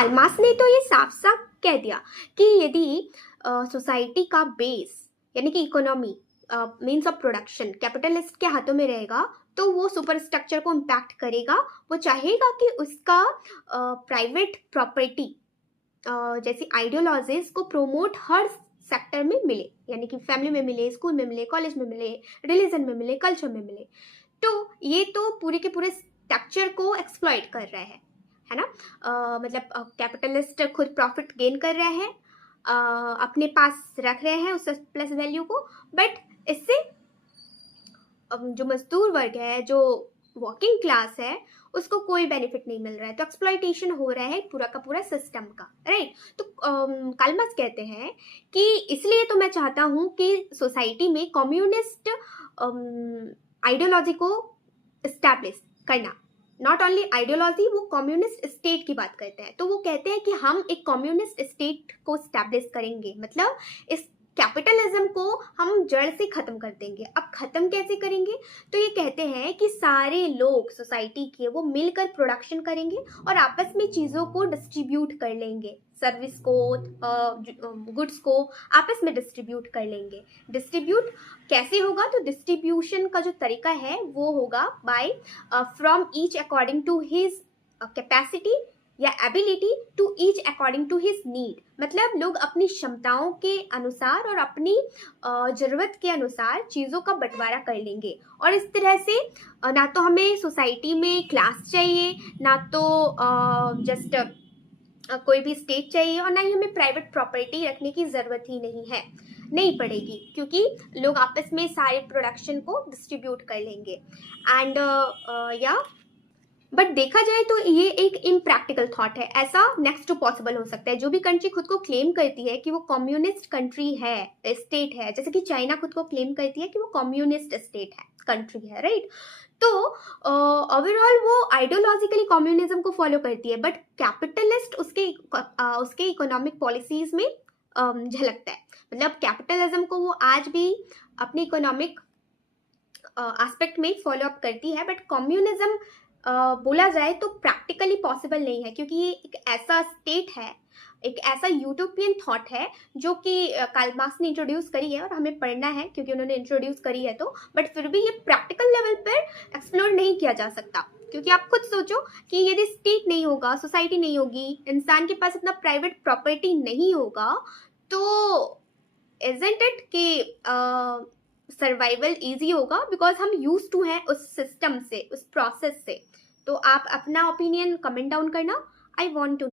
काल्मास ने तो ये साफ साफ कह दिया कि यदि सोसाइटी का बेस यानी कि economy means of production capitalist के हाथों में रहेगा तो वो सुपर स्ट्रक्चर को इम्पैक्ट करेगा। वो चाहेगा कि उसका प्राइवेट प्रॉपर्टी जैसी आइडियोलॉजीज को प्रोमोट हर सेक्टर में मिले, यानी कि फैमिली में मिले, स्कूल में मिले, कॉलेज में मिले, रिलीजन में मिले, कल्चर में मिले। तो ये तो पूरे के पूरे स्ट्रक्चर को एक्सप्लॉइट कर रहा है ना। मतलब कैपिटलिस्ट खुद प्रॉफिट गेन कर रहे हैं, अपने पास रख रहे हैं उस प्लस वैल्यू को, बट इससे जो मजदूर वर्ग है, जो वर्किंग क्लास है, उसको कोई बेनिफिट नहीं मिल रहा है। तो एक्सप्लॉइटेशन हो रहा है पूरा का पूरा सिस्टम का, राइट। तो काल्मास कहते हैं कि इसलिए तो मैं चाहता हूं कि सोसाइटी में कम्युनिस्ट आइडियोलॉजी को एस्टैब्लिश करना। नॉट ओनली आइडियोलॉजी, वो कम्युनिस्ट स्टेट की बात करते हैं। तो वो कहते हैं कि हम एक कम्युनिस्ट स्टेट को एस्टैब्लिश करेंगे, मतलब इस कैपिटलिज्म को हम जड़ से खत्म कर देंगे। अब खत्म कैसे करेंगे? तो ये कहते हैं कि सारे लोग सोसाइटी के वो मिलकर प्रोडक्शन करेंगे और आपस में चीज़ों को डिस्ट्रीब्यूट कर लेंगे, सर्विस को, गुड्स को आपस में डिस्ट्रीब्यूट कर लेंगे। डिस्ट्रीब्यूट कैसे होगा? तो डिस्ट्रीब्यूशन का जो तरीका है वो होगा by from each according to his capacity या ability to each according to his need. मतलब लोग अपनी क्षमताओं के अनुसार और अपनी ज़रूरत के अनुसार चीज़ों का बंटवारा कर लेंगे। और इस तरह से ना तो हमें सोसाइटी में क्लास चाहिए, ना तो जस्ट कोई भी स्टेट चाहिए, और ना ही हमें प्राइवेट प्रॉपर्टी रखने की ज़रूरत ही नहीं पड़ेगी, क्योंकि लोग आपस में सारे प्रोडक्शन को डिस्ट्रीब्यूट कर लेंगे। एंड बट देखा जाए तो ये एक इम्प्रैक्टिकल थॉट है। ऐसा नेक्स्ट टू पॉसिबल हो सकता है। जो भी कंट्री खुद को क्लेम करती है कि वो कम्युनिस्ट कंट्री है, स्टेट है, जैसे कि चाइना खुद को क्लेम करती है कि वो कम्युनिस्ट स्टेट है, कंट्री है, राइट। तो ओवरऑल वो आइडियोलॉजिकली कम्युनिज्म को फॉलो करती है, बट कैपिटलिस्ट उसके इकोनॉमिक पॉलिसीज में झलकता है। मतलब कैपिटलिज्म को वो आज भी अपनी इकोनॉमिक एस्पेक्ट में फॉलो अप करती है, बट कम्युनिज्म बोला जाए तो प्रैक्टिकली पॉसिबल नहीं है, क्योंकि ये एक ऐसा स्टेट है, एक ऐसा यूटोपियन थॉट है जो कि काल्मास ने इंट्रोड्यूस करी है और हमें पढ़ना है क्योंकि उन्होंने इंट्रोड्यूस करी है। तो बट फिर भी ये प्रैक्टिकल लेवल पर एक्सप्लोर नहीं किया जा सकता, क्योंकि आप खुद सोचो कि यदि स्टेट नहीं होगा, सोसाइटी नहीं होगी, इंसान के पास अपना प्राइवेट प्रॉपर्टी नहीं होगा, तो इजंट इट कि सर्वाइवल इजी होगा, बिकॉज हम यूज टू हैं उस सिस्टम से, उस प्रोसेस से। तो आप अपना ओपिनियन कमेंट डाउन करना। I want to